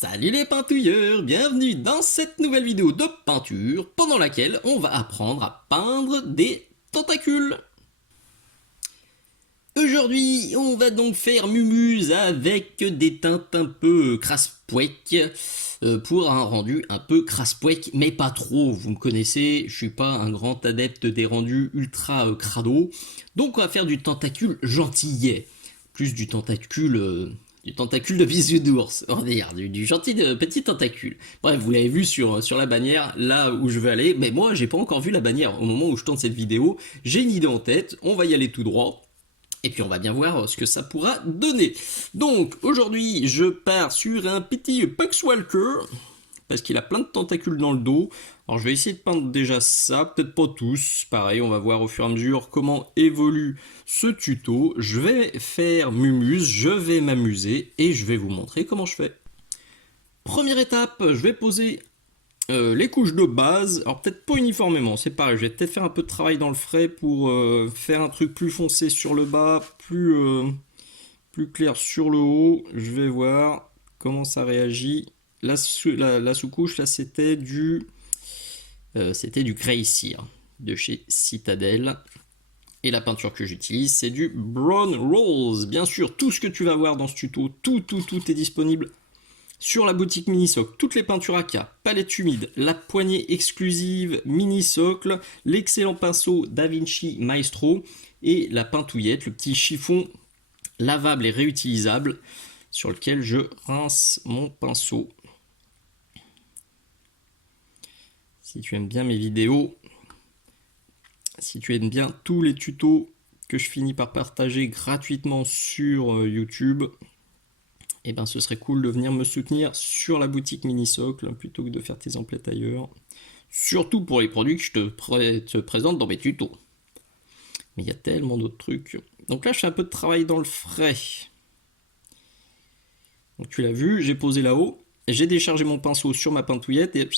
Salut les peintouilleurs, bienvenue dans cette nouvelle vidéo de peinture pendant laquelle on va apprendre à peindre des tentacules. Aujourd'hui, on va donc faire mumuse avec des teintes un peu craspouec pour un rendu un peu craspouec, mais pas trop. Vous me connaissez, je suis pas un grand adepte des rendus ultra crado, donc on va faire du tentacule gentillet, plus du tentacule de bisounours, on va dire, du gentil petit tentacule. Bref, vous l'avez vu sur la bannière, là où je veux aller, mais moi j'ai pas encore vu la bannière au moment où je tourne cette vidéo. J'ai une idée en tête, on va y aller tout droit. Et puis on va bien voir ce que ça pourra donner. Donc aujourd'hui je pars sur un petit Pax Walker, parce qu'il a plein de tentacules dans le dos. Alors je vais essayer de peindre déjà ça, peut-être pas tous. Pareil, on va voir au fur et à mesure comment évolue ce tuto. Je vais faire mumuse, je vais m'amuser et je vais vous montrer comment je fais. Première étape, je vais poser les couches de base. Alors peut-être pas uniformément, c'est pareil, je vais peut-être faire un peu de travail dans le frais pour faire un truc plus foncé sur le bas, plus clair sur le haut. Je vais voir comment ça réagit. La sous-couche, là, c'était du Grey Seer de chez Citadel. Et la peinture que j'utilise, c'est du Brown Rose. Bien sûr, tout ce que tu vas voir dans ce tuto, tout est disponible sur la boutique Minisocle. Toutes les peintures AK, palette humide, la poignée exclusive Minisocle, l'excellent pinceau DaVinci Maestro et la peintouillette, le petit chiffon lavable et réutilisable sur lequel je rince mon pinceau. Si tu aimes bien mes vidéos, si tu aimes bien tous les tutos que je finis par partager gratuitement sur YouTube, et ben ce serait cool de venir me soutenir sur la boutique Minisocle plutôt que de faire tes emplettes ailleurs. Surtout pour les produits que je te présente dans mes tutos. Mais il y a tellement d'autres trucs. Donc là, je fais un peu de travail dans le frais. Donc tu l'as vu, j'ai posé là-haut, j'ai déchargé mon pinceau sur ma pintouillette et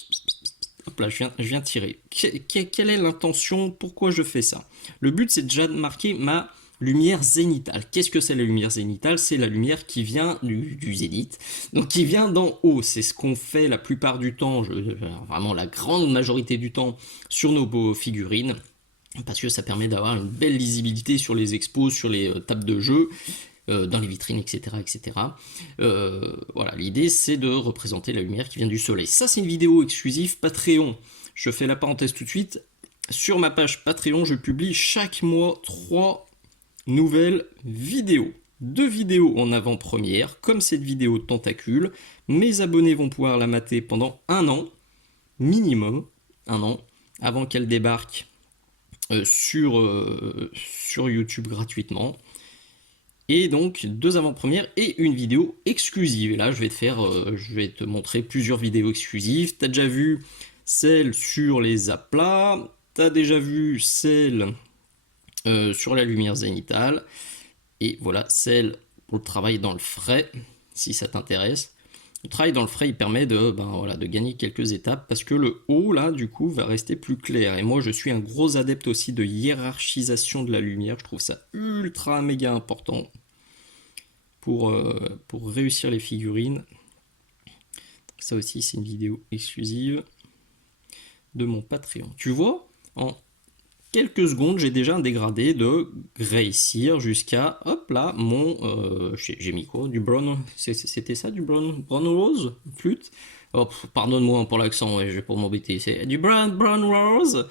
hop là, je viens tirer. Quelle est l'intention? Pourquoi je fais ça? Le but, c'est déjà de marquer ma lumière zénitale. Qu'est-ce que c'est la lumière zénitale? C'est la lumière qui vient du zénith, donc qui vient d'en haut. C'est ce qu'on fait la plupart du temps, vraiment la grande majorité du temps, sur nos beaux figurines, parce que ça permet d'avoir une belle lisibilité sur les expos, sur les tables de jeu, dans les vitrines, etc. etc. Voilà, l'idée c'est de représenter la lumière qui vient du soleil. Ça, c'est une vidéo exclusive Patreon. Je fais la parenthèse tout de suite. Sur ma page Patreon, je publie chaque mois 3 nouvelles vidéos. 2 vidéos en avant-première, comme cette vidéo de tentacule. Mes abonnés vont pouvoir la mater pendant 1 an, minimum, 1 an, avant qu'elle débarque sur YouTube gratuitement. Et donc 2 avant-premières et une vidéo exclusive. Et là, je vais te montrer plusieurs vidéos exclusives. T'as déjà vu celle sur les aplats, t'as déjà vu celle sur la lumière zénitale, et voilà celle pour le travail dans le frais, si ça t'intéresse. Le travail dans le frais, il permet de gagner quelques étapes, parce que le haut, là, du coup, va rester plus clair. Et moi, je suis un gros adepte aussi de hiérarchisation de la lumière. Je trouve ça ultra méga important pour réussir les figurines. Ça aussi, c'est une vidéo exclusive de mon Patreon. Tu vois, en quelques secondes, j'ai déjà un dégradé de Grey Seer jusqu'à, hop là, j'ai mis quoi? Du brown, c'était ça, du brown rose? Flûte? Oh, pardonne-moi pour l'accent, ouais, je vais pas m'embêter, c'est du brown rose.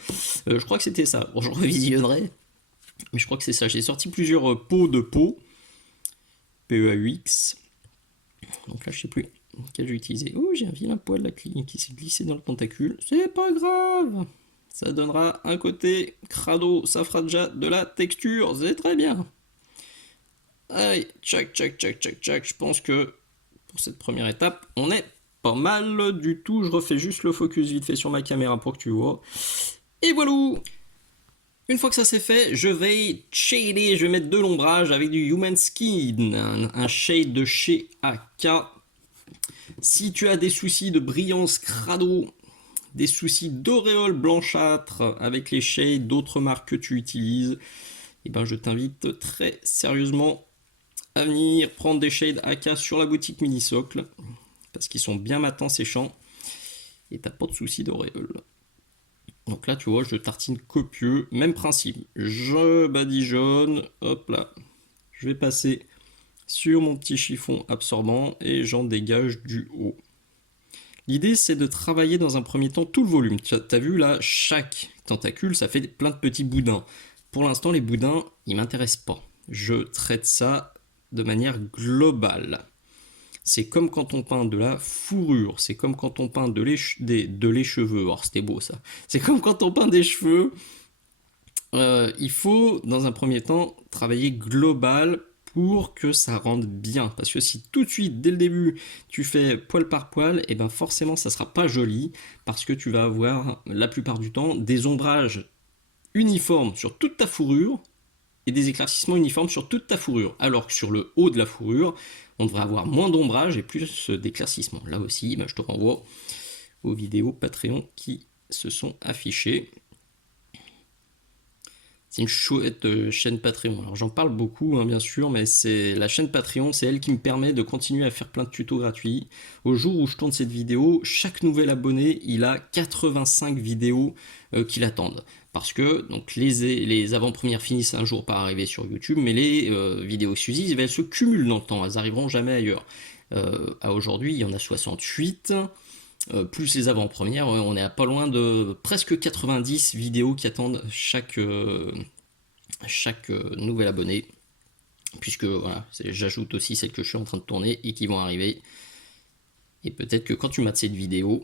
Je crois que c'était ça, bon, je revisionnerai, mais je crois que c'est ça. J'ai sorti plusieurs pots de peau, PEAUX, donc là je sais plus quel j'ai utilisé. Oh, j'ai un vilain poil là qui s'est glissé dans le tentacule, c'est pas grave. Ça donnera un côté crado, ça fera déjà de la texture, c'est très bien. Allez, tchac. Je pense que pour cette première étape, on est pas mal du tout. Je refais juste le focus vite fait sur ma caméra pour que tu vois. Et voilà. Une fois que ça c'est fait, je vais shader, je vais mettre de l'ombrage avec du Human Skin, un shade de chez AK. Si tu as des soucis de brillance crado, des soucis d'auréole blanchâtre avec les shades d'autres marques que tu utilises, et ben je t'invite très sérieusement à venir prendre des shades AK sur la boutique Minisocle. parce qu'ils sont bien matins séchants, et t'as pas de souci d'auréole. Donc là, tu vois, je tartine copieux, même principe. Je badigeonne, hop là. Je vais passer sur mon petit chiffon absorbant et j'en dégage du haut. L'idée, c'est de travailler dans un premier temps tout le volume. Tu as vu là, chaque tentacule, ça fait plein de petits boudins. Pour l'instant, les boudins, ils m'intéressent pas. Je traite ça de manière globale. C'est comme quand on peint de la fourrure, c'est comme quand on peint de les cheveux. Alors c'était beau ça. C'est comme quand on peint des cheveux. Il faut, dans un premier temps, travailler global pour que ça rende bien. Parce que si tout de suite, dès le début, tu fais poil par poil, et ben forcément, ça sera pas joli parce que tu vas avoir, la plupart du temps, des ombrages uniformes sur toute ta fourrure et des éclaircissements uniformes sur toute ta fourrure. Alors que sur le haut de la fourrure, on devrait avoir moins d'ombrage et plus d'éclaircissement. Là aussi, ben, je te renvoie aux vidéos Patreon qui se sont affichées. C'est une chouette chaîne Patreon. Alors j'en parle beaucoup, hein, bien sûr, mais c'est la chaîne Patreon, c'est elle qui me permet de continuer à faire plein de tutos gratuits. Au jour où je tourne cette vidéo, chaque nouvel abonné, il a 85 vidéos qui l'attendent. Parce que donc les avant-premières finissent un jour par arriver sur YouTube, mais les vidéos exclusives, elles se cumulent dans le temps, elles n'arriveront jamais ailleurs. À aujourd'hui, il y en a 68. Plus les avant-premières, on est à pas loin de presque 90 vidéos qui attendent chaque nouvel abonné. Puisque voilà, j'ajoute aussi celles que je suis en train de tourner et qui vont arriver. Et peut-être que quand tu mates cette vidéo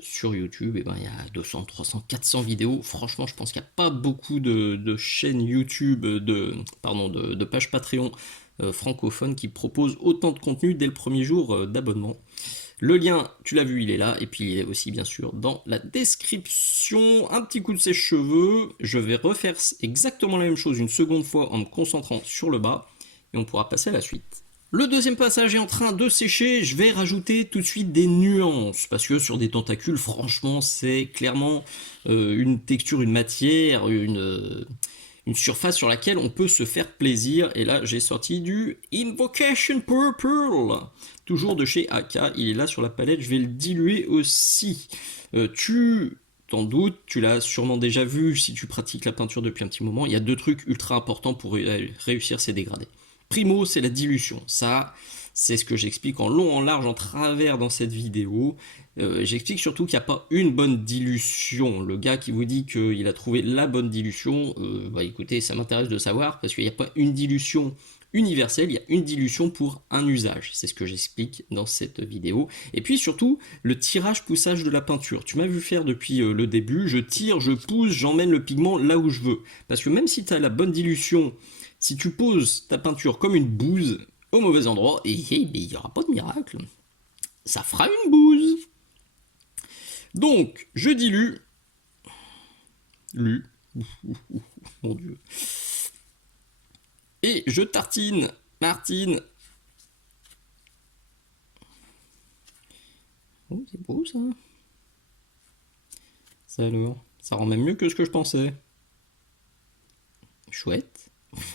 sur YouTube, et ben, il y a 200, 300, 400 vidéos. Franchement, je pense qu'il n'y a pas beaucoup de chaînes YouTube, de pages Patreon francophones qui proposent autant de contenu dès le premier jour d'abonnement. Le lien, tu l'as vu, il est là, et puis il est aussi bien sûr dans la description. Un petit coup de sèche-cheveux, je vais refaire exactement la même chose une seconde fois en me concentrant sur le bas, et on pourra passer à la suite. Le deuxième passage est en train de sécher, je vais rajouter tout de suite des nuances, parce que sur des tentacules, franchement, c'est clairement une texture, une matière, une surface sur laquelle on peut se faire plaisir. Et là, j'ai sorti du Invocation Purple, toujours de chez AK. Il est là sur la palette, je vais le diluer aussi. Tu t'en doutes, tu l'as sûrement déjà vu si tu pratiques la peinture depuis un petit moment. Il y a deux trucs ultra importants pour réussir ces dégradés. Primo, c'est la dilution. Ça, c'est ce que j'explique en long, en large, en travers dans cette vidéo. J'explique surtout qu'il n'y a pas une bonne dilution. Le gars qui vous dit qu'il a trouvé la bonne dilution, bah écoutez, ça m'intéresse de savoir, parce qu'il n'y a pas une dilution universelle, il y a une dilution pour un usage. C'est ce que j'explique dans cette vidéo. Et puis surtout, le tirage-poussage de la peinture. Tu m'as vu faire depuis le début, je tire, je pousse, j'emmène le pigment là où je veux. Parce que même si tu as la bonne dilution, si tu poses ta peinture comme une bouse au mauvais endroit, il n'y aura pas de miracle. Ça fera une bouse. Donc, je dilue. Mon Dieu. Et je tartine. Martine. Oh, c'est beau ça. Ça alors, ça rend même mieux que ce que je pensais. Chouette.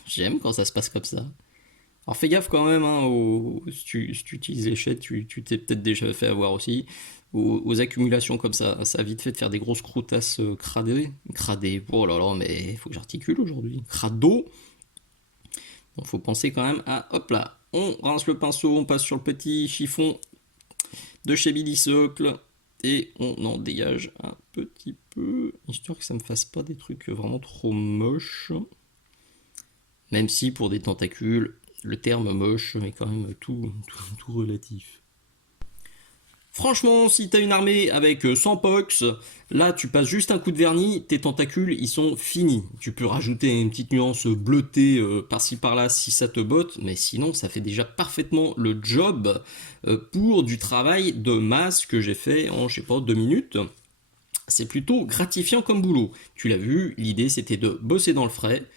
J'aime quand ça se passe comme ça. Alors fais gaffe quand même, hein, si tu utilises l'échelle, tu t'es peut-être déjà fait avoir aussi, aux accumulations comme ça. Ça a vite fait de faire des grosses croûtasses cradées. Cradées, oh là là, mais il faut que j'articule aujourd'hui. Crado. Donc faut penser quand même à, hop là, on rince le pinceau, on passe sur le petit chiffon de chez Billy Socle, et on en dégage un petit peu, histoire que ça ne me fasse pas des trucs vraiment trop moches. Même si pour des tentacules, le terme moche est quand même tout relatif. Franchement, si t'as une armée avec 100 pox, là tu passes juste un coup de vernis, tes tentacules ils sont finis. Tu peux rajouter une petite nuance bleutée par-ci par-là si ça te botte, mais sinon ça fait déjà parfaitement le job pour du travail de masse que j'ai fait en, je sais pas, 2 minutes. C'est plutôt gratifiant comme boulot. Tu l'as vu, l'idée c'était de bosser dans le frais,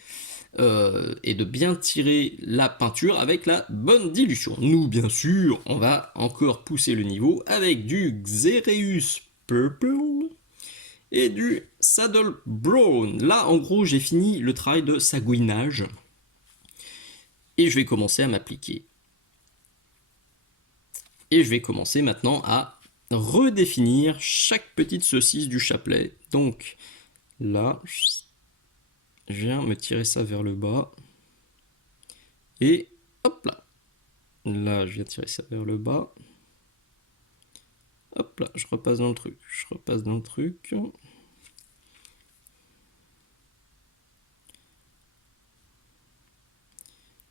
et de bien tirer la peinture avec la bonne dilution. Nous, bien sûr, on va encore pousser le niveau avec du Xereus Purple et du Saddle Brown. Là, en gros, j'ai fini le travail de sagouinage et je vais commencer à m'appliquer. Et je vais commencer maintenant à redéfinir chaque petite saucisse du chapelet. Donc là, je viens me tirer ça vers le bas. Et hop là. Là, je viens tirer ça vers le bas. Hop là, je repasse dans le truc. Je repasse dans le truc.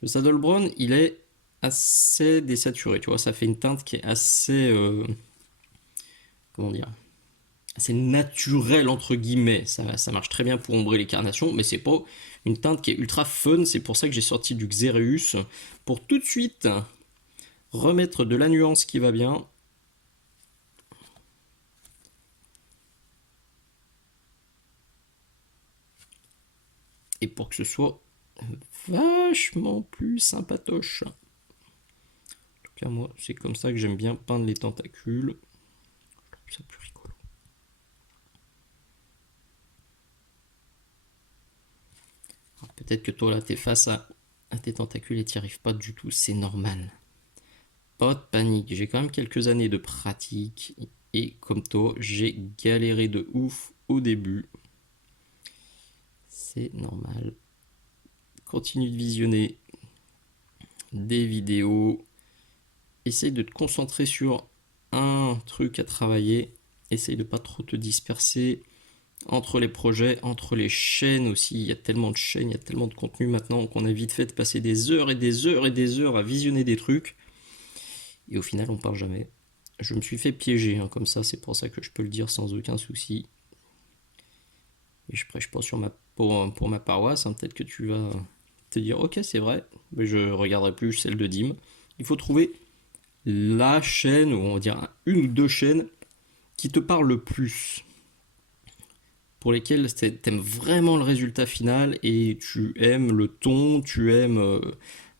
Le saddle brown, il est assez désaturé, tu vois, ça fait une teinte qui est assez, comment dire, assez naturelle entre guillemets. Ça marche très bien pour ombrer les carnations, mais c'est pas une teinte qui est ultra fun. C'est pour ça que j'ai sorti du Xereus pour tout de suite remettre de la nuance qui va bien. Et pour que ce soit vachement plus sympatoche. En tout cas, moi, c'est comme ça que j'aime bien peindre les tentacules. Je trouve ça plus rigolo. Peut-être que toi, là, t'es face à tes tentacules et t'y arrives pas du tout. C'est normal. Pas de panique. J'ai quand même quelques années de pratique. Et comme toi, j'ai galéré de ouf au début. C'est normal. Continue de visionner des vidéos. Essaye de te concentrer sur un truc à travailler. Essaye de pas trop te disperser entre les projets, entre les chaînes aussi. Il y a tellement de chaînes, il y a tellement de contenu maintenant qu'on a vite fait de passer des heures et des heures et des heures à visionner des trucs. Et au final, on part jamais. Je me suis fait piéger hein, comme ça, c'est pour ça que je peux le dire sans aucun souci. Et je prêche pas pour ma paroisse, hein. Peut-être que tu vas te dire ok c'est vrai, mais je regarderai plus celle de Dim. Il faut trouver la chaîne, ou on va dire une ou deux chaînes, qui te parlent le plus. Pour lesquelles t'aimes vraiment le résultat final et tu aimes le ton, tu aimes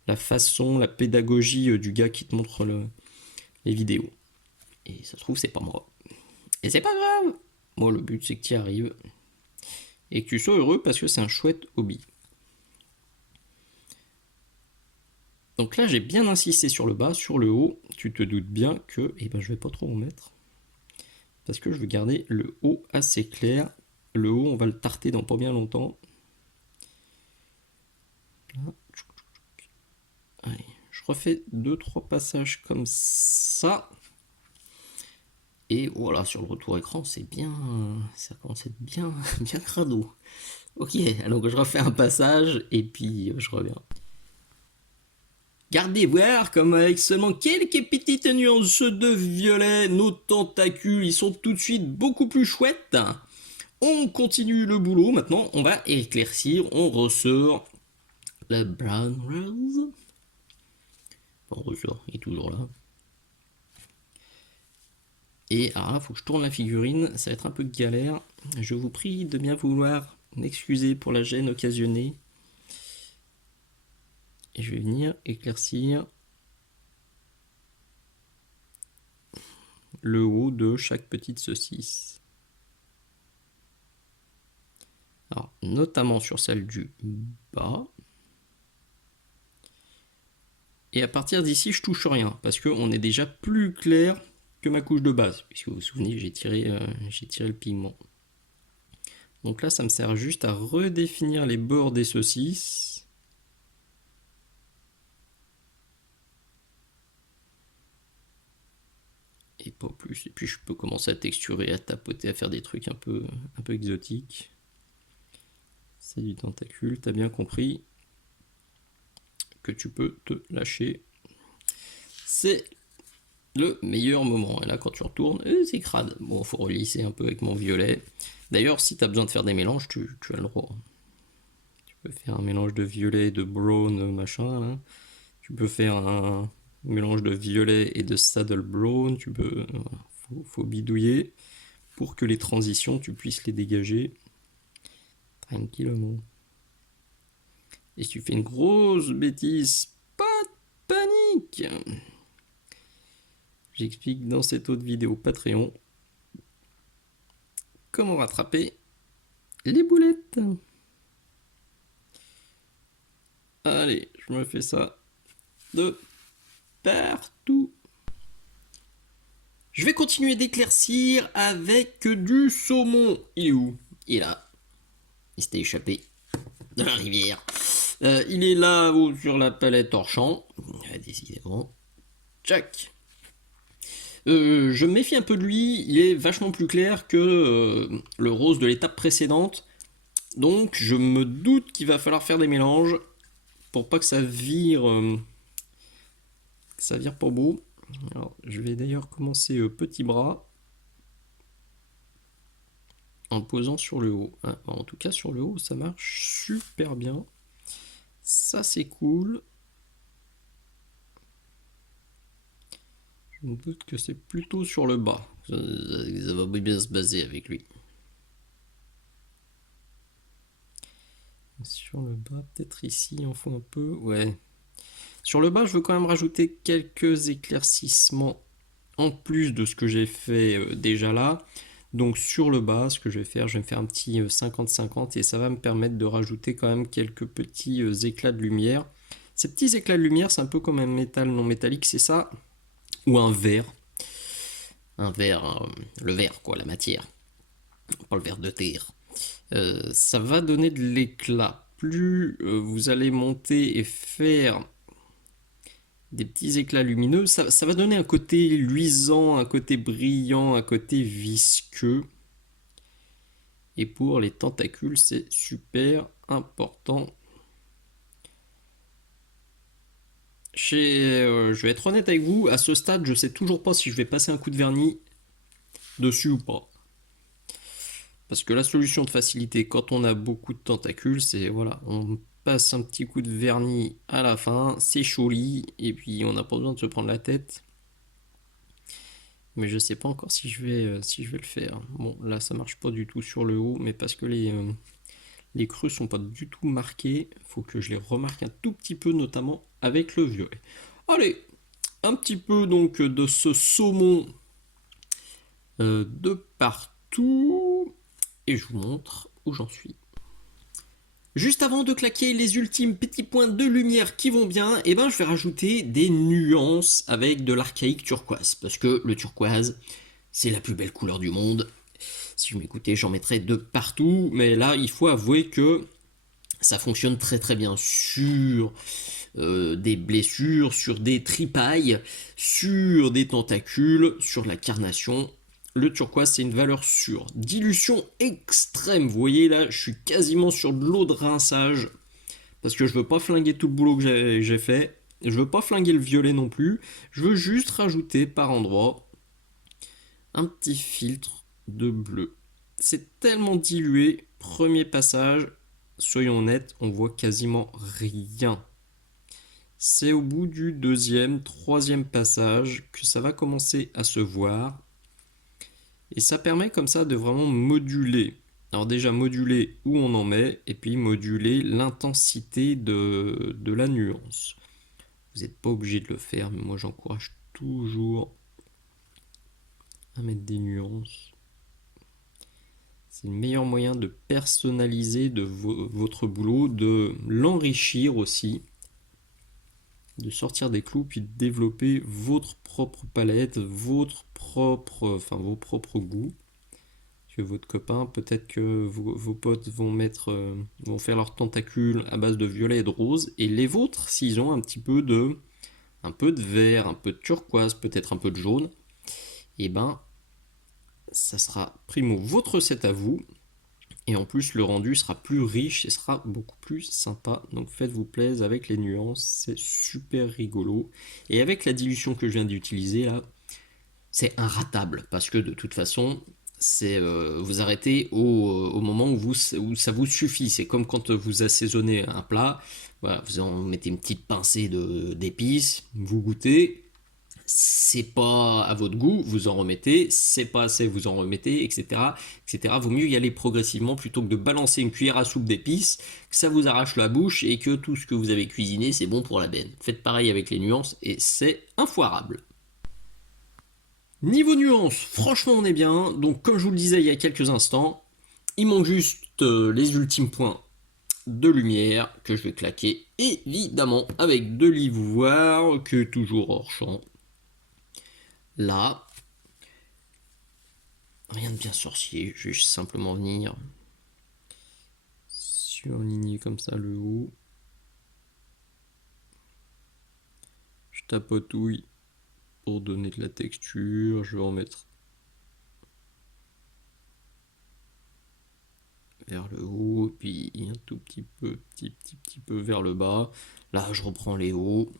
la façon, la pédagogie du gars qui te montre les vidéos. Et ça se trouve, c'est pas moi. Et c'est pas grave. Moi, le but, c'est que tu y arrives. Et que tu sois heureux parce que c'est un chouette hobby. Donc là, j'ai bien insisté sur le bas, sur le haut. Tu te doutes bien que je vais pas trop en mettre. Parce que je veux garder le haut assez clair. Le haut, on va le tarter dans pas bien longtemps. Là. Allez, je refais 2-3 passages comme ça. Et voilà, sur le retour écran, c'est bien. Ça commence à être bien, bien crado. Ok, alors je refais un passage et puis je reviens. Gardez voir comme avec seulement quelques petites nuances de violet, nos tentacules, ils sont tout de suite beaucoup plus chouettes. On continue le boulot, maintenant on va éclaircir, on ressort la brown rose. On ressort, il est toujours là. Et alors là, il faut que je tourne la figurine, ça va être un peu galère. Je vous prie de bien vouloir m'excuser pour la gêne occasionnée. Et je vais venir éclaircir le haut de chaque petite saucisse. Alors, notamment sur celle du bas. Et à partir d'ici, je touche rien, parce qu'on est déjà plus clair que ma couche de base. Puisque vous vous souvenez, j'ai tiré le pigment. Donc là, ça me sert juste à redéfinir les bords des saucisses. Et pas plus. Et puis je peux commencer à texturer, à tapoter, à faire des trucs un peu exotiques. C'est du tentacule, t'as bien compris que tu peux te lâcher. C'est le meilleur moment. Et là, quand tu retournes, c'est crade. Bon, faut relisser un peu avec mon violet. D'ailleurs, si tu as besoin de faire des mélanges, tu as le droit. Tu peux faire un mélange de violet et de brown, machin. Là. Tu peux faire un mélange de violet et de saddle brown. Tu peux, faut bidouiller pour que les transitions, tu puisses les dégager tranquillement. Et si tu fais une grosse bêtise, pas de panique. J'explique dans cette autre vidéo Patreon comment rattraper les boulettes. Allez, je me fais ça de partout. Je vais continuer d'éclaircir avec du saumon. Il est où? Il est là. Il s'était échappé de la rivière. Il est là-haut sur la palette hors champ. Décidément. Tchac. Je me méfie un peu de lui. Il est vachement plus clair que le rose de l'étape précédente. Donc je me doute qu'il va falloir faire des mélanges pour pas que ça vire, pour beau. Alors, je vais d'ailleurs commencer petit bras en le posant sur le haut. Ah, en tout cas sur le haut ça marche super bien. Ça c'est cool. Je me doute que c'est plutôt sur le bas. Ça va bien se baser avec lui. Sur le bas, peut-être ici, il en faut un peu. Ouais. Sur le bas, je veux quand même rajouter quelques éclaircissements en plus de ce que j'ai fait déjà là. Donc sur le bas, ce que je vais me faire un petit 50-50 et ça va me permettre de rajouter quand même quelques petits éclats de lumière. Ces petits éclats de lumière, c'est un peu comme un métal non métallique, c'est ça? Ou un verre. Un verre, le verre quoi, la matière. Pas le verre de terre. Ça va donner de l'éclat. Plus vous allez monter et faire des petits éclats lumineux, ça va donner un côté luisant, un côté brillant, un côté visqueux. Et pour les tentacules, c'est super important. Je vais être honnête avec vous, à ce stade, je sais toujours pas si je vais passer un coup de vernis dessus ou pas. Parce que la solution de facilité, quand on a beaucoup de tentacules, c'est voilà, on passe un petit coup de vernis à la fin, c'est joli, et puis on n'a pas besoin de se prendre la tête. Mais je sais pas encore si je vais le faire. Bon, là ça marche pas du tout sur le haut, mais parce que les creux sont pas du tout marqués, faut que je les remarque un tout petit peu, notamment avec le violet. Allez, un petit peu donc de ce saumon de partout, et je vous montre où j'en suis. Juste avant de claquer les ultimes petits points de lumière qui vont bien, et ben je vais rajouter des nuances avec de l'archaïque turquoise. Parce que le turquoise, c'est la plus belle couleur du monde. Si vous m'écoutez, j'en mettrai de partout. Mais là, il faut avouer que ça fonctionne très très bien sur des blessures, sur des tripailles, sur des tentacules, sur la carnation. Le turquoise, c'est une valeur sûre. Dilution extrême. Vous voyez là, je suis quasiment sur de l'eau de rinçage. Parce que je veux pas flinguer tout le boulot que j'ai fait. Je veux pas flinguer le violet non plus. Je veux juste rajouter par endroit un petit filtre de bleu. C'est tellement dilué. Premier passage, soyons honnêtes, on voit quasiment rien. C'est au bout du deuxième, troisième passage que ça va commencer à se voir. Et ça permet comme ça de vraiment moduler. Alors déjà moduler où on en met et puis moduler l'intensité de la nuance. Vous n'êtes pas obligé de le faire, mais moi j'encourage toujours à mettre des nuances. C'est le meilleur moyen de personnaliser votre boulot, de l'enrichir aussi, de sortir des clous puis de développer votre propre palette, vos propres goûts. Que votre copain, peut-être que vos potes vont faire leurs tentacules à base de violet et de rose, et les vôtres, s'ils ont un peu de vert, un peu de turquoise, peut-être un peu de jaune, et ben ça sera primo votre recette à vous, et en plus le rendu sera plus riche et sera beaucoup plus sympa. Donc faites-vous plaisir avec les nuances, c'est super rigolo. Et avec la dilution que je viens d'utiliser là, c'est inratable parce que de toute façon, c'est vous arrêtez au moment où ça vous suffit. C'est comme quand vous assaisonnez un plat. Voilà, vous en mettez une petite pincée d'épices, vous goûtez. C'est pas à votre goût, vous en remettez. C'est pas assez, vous en remettez, etc., etc. Vaut mieux y aller progressivement plutôt que de balancer une cuillère à soupe d'épices, que ça vous arrache la bouche et que tout ce que vous avez cuisiné, c'est bon pour la benne. Faites pareil avec les nuances et c'est infoirable. Niveau nuance, franchement on est bien. Donc comme je vous le disais il y a quelques instants, il manque juste les ultimes points de lumière que je vais claquer évidemment avec de l'ivoire que toujours hors champ. Là, Rien de bien sorcier, je vais juste simplement venir surligner comme ça le haut. Je tapotouille pour donner de la texture, je vais en mettre vers le haut, puis un tout petit peu, petit peu vers le bas. Là, je reprends les hauts,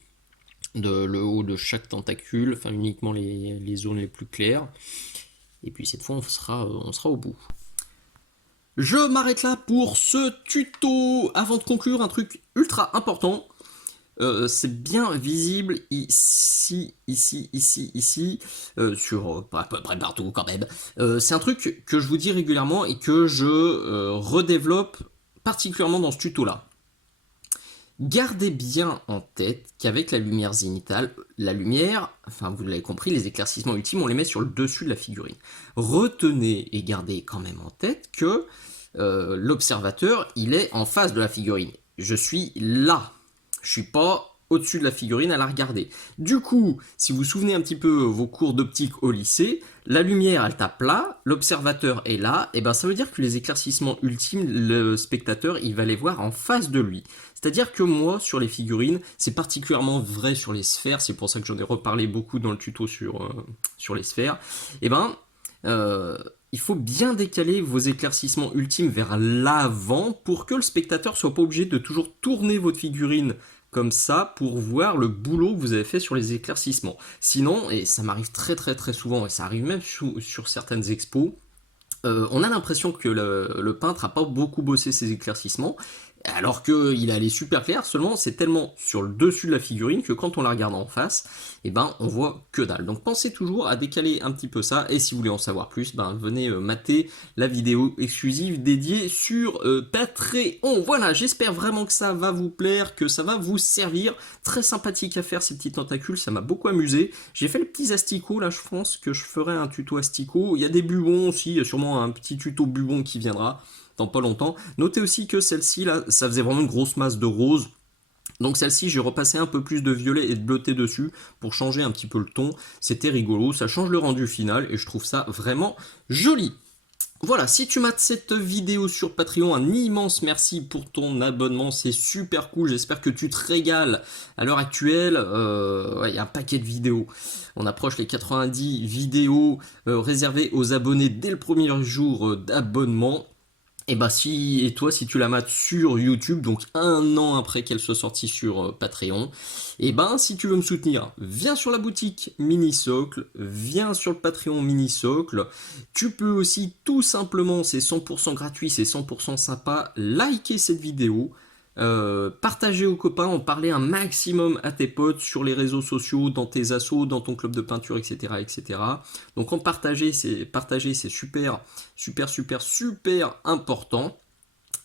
le haut de chaque tentacule, enfin uniquement les zones les plus claires. Et puis cette fois, on sera au bout. Je m'arrête là pour ce tuto. Avant de conclure, un truc ultra important. C'est bien visible ici, sur à peu près partout quand même. C'est un truc que je vous dis régulièrement et que je redéveloppe particulièrement dans ce tuto-là. Gardez bien en tête qu'avec la lumière zénitale, la lumière, enfin vous l'avez compris, les éclaircissements ultimes, on les met sur le dessus de la figurine. Retenez et gardez quand même en tête que l'observateur, il est en face de la figurine. Je suis là. Je suis pas au-dessus de la figurine à la regarder. Du coup, si vous vous souvenez un petit peu vos cours d'optique au lycée, la lumière elle tape là, l'observateur est là, et ben ça veut dire que les éclaircissements ultimes, le spectateur il va les voir en face de lui. C'est-à-dire que moi sur les figurines, c'est particulièrement vrai sur les sphères, c'est pour ça que j'en ai reparlé beaucoup dans le tuto sur les sphères, et ben il faut bien décaler vos éclaircissements ultimes vers l'avant pour que le spectateur soit pas obligé de toujours tourner votre figurine comme ça pour voir le boulot que vous avez fait sur les éclaircissements. Sinon, et ça m'arrive très souvent, et ça arrive même sur certaines expos, on a l'impression que le peintre a pas beaucoup bossé ses éclaircissements, alors qu'il allait super clair, seulement c'est tellement sur le dessus de la figurine que quand on la regarde en face, et ben on voit que dalle. Donc pensez toujours à décaler un petit peu ça, et si vous voulez en savoir plus, ben venez mater la vidéo exclusive dédiée sur Patreon. Voilà, j'espère vraiment que ça va vous plaire, que ça va vous servir. Très sympathique à faire ces petits tentacules, ça m'a beaucoup amusé. J'ai fait le petit asticot, là je pense que je ferai un tuto asticot. Il y a des bubons aussi, il y a sûrement un petit tuto bubon qui viendra dans pas longtemps. Notez aussi que celle-ci, là, ça faisait vraiment une grosse masse de rose. Donc celle-ci, j'ai repassé un peu plus de violet et de bleuté dessus pour changer un petit peu le ton. C'était rigolo, ça change le rendu final et je trouve ça vraiment joli. Voilà, si tu mates cette vidéo sur Patreon, un immense merci pour ton abonnement, c'est super cool, j'espère que tu te régales. À l'heure actuelle, il y a un paquet de vidéos. On approche les 90 vidéos réservées aux abonnés dès le premier jour d'abonnement. Et bah si tu la mates sur YouTube, donc un an après qu'elle soit sortie sur Patreon, et ben si tu veux me soutenir, viens sur la boutique Minisocle, viens sur le Patreon Minisocle. Tu peux aussi tout simplement, c'est 100% gratuit, c'est 100% sympa, liker cette vidéo. Partager aux copains, en parler un maximum à tes potes sur les réseaux sociaux, dans tes assos, dans ton club de peinture, etc. Donc en partager, c'est super important.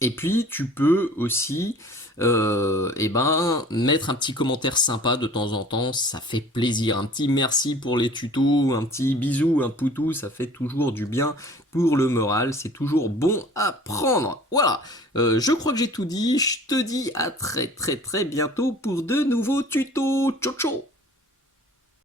Et puis tu peux aussi mettre un petit commentaire sympa de temps en temps, ça fait plaisir. Un petit merci pour les tutos, un petit bisou, un poutou, ça fait toujours du bien pour le moral, c'est toujours bon à prendre. Voilà, je crois que j'ai tout dit, je te dis à très bientôt pour de nouveaux tutos. Ciao ciao.